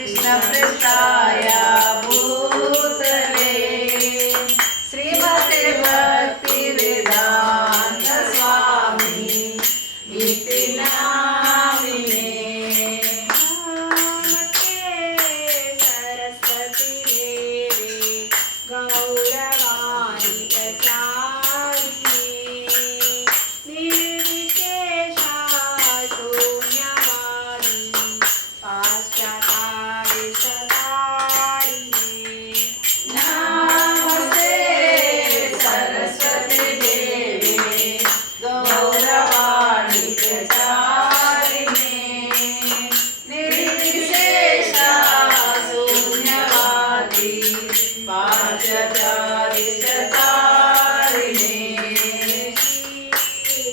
कृष्णपृष्ठाय भूतले श्रीमते भक्तिवेदांत स्वामी इति नामिने। नमस्ते सरस्वती देवी गौरवाणी प्रचारिणे निर्विशेषा शून्यवादी नमस्ते सरस्वती देवी गौरवाणी प्रचारिणे निर्विशेषा शून्यवादी पाश्चात्यादिशतारिणे। श्री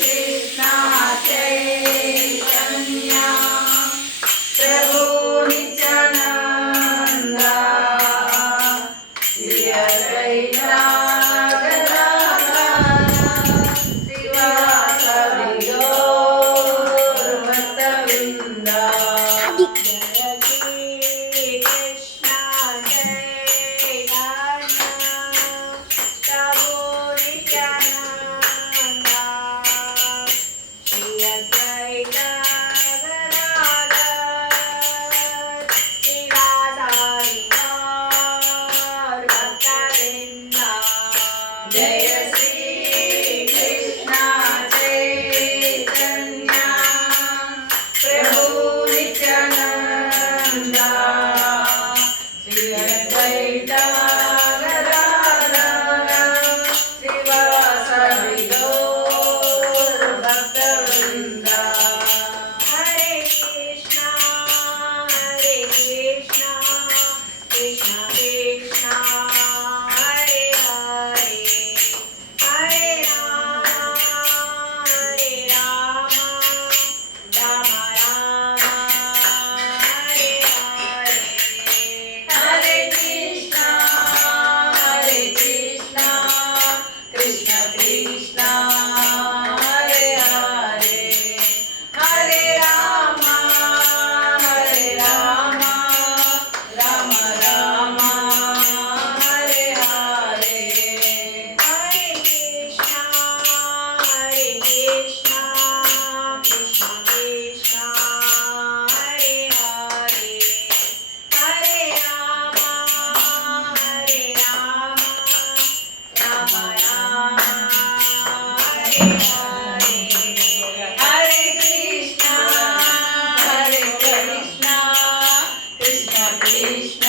कृष्ण चैतन्य प्रभु नित्यानंद श्री अद्वैत गदाधर श्रीवासादि गौर भक्तवृंद। जय श्री कृष्ण चैतन्य प्रभु नित्यानंद श्री अद्वैत जय श्री कृष्ण चैतन्य प्रभु नित्यानंद श्री अद्वैत गदाधर श्रीवासादि गौर भक्तवृंद। हरे कृष्ण कृष्ण कृष्ण हरे हरे हरे राम राम राम हरे हरे। हरे कृष्ण कृष्ण कृष्ण हरे हरे हरे राम राम राम हरे हरे। हरे कृष्ण कृष्ण कृष्ण हरे हरे हरे राम राम राम हरे हरे। हरे कृष्ण कृष्ण कृष्ण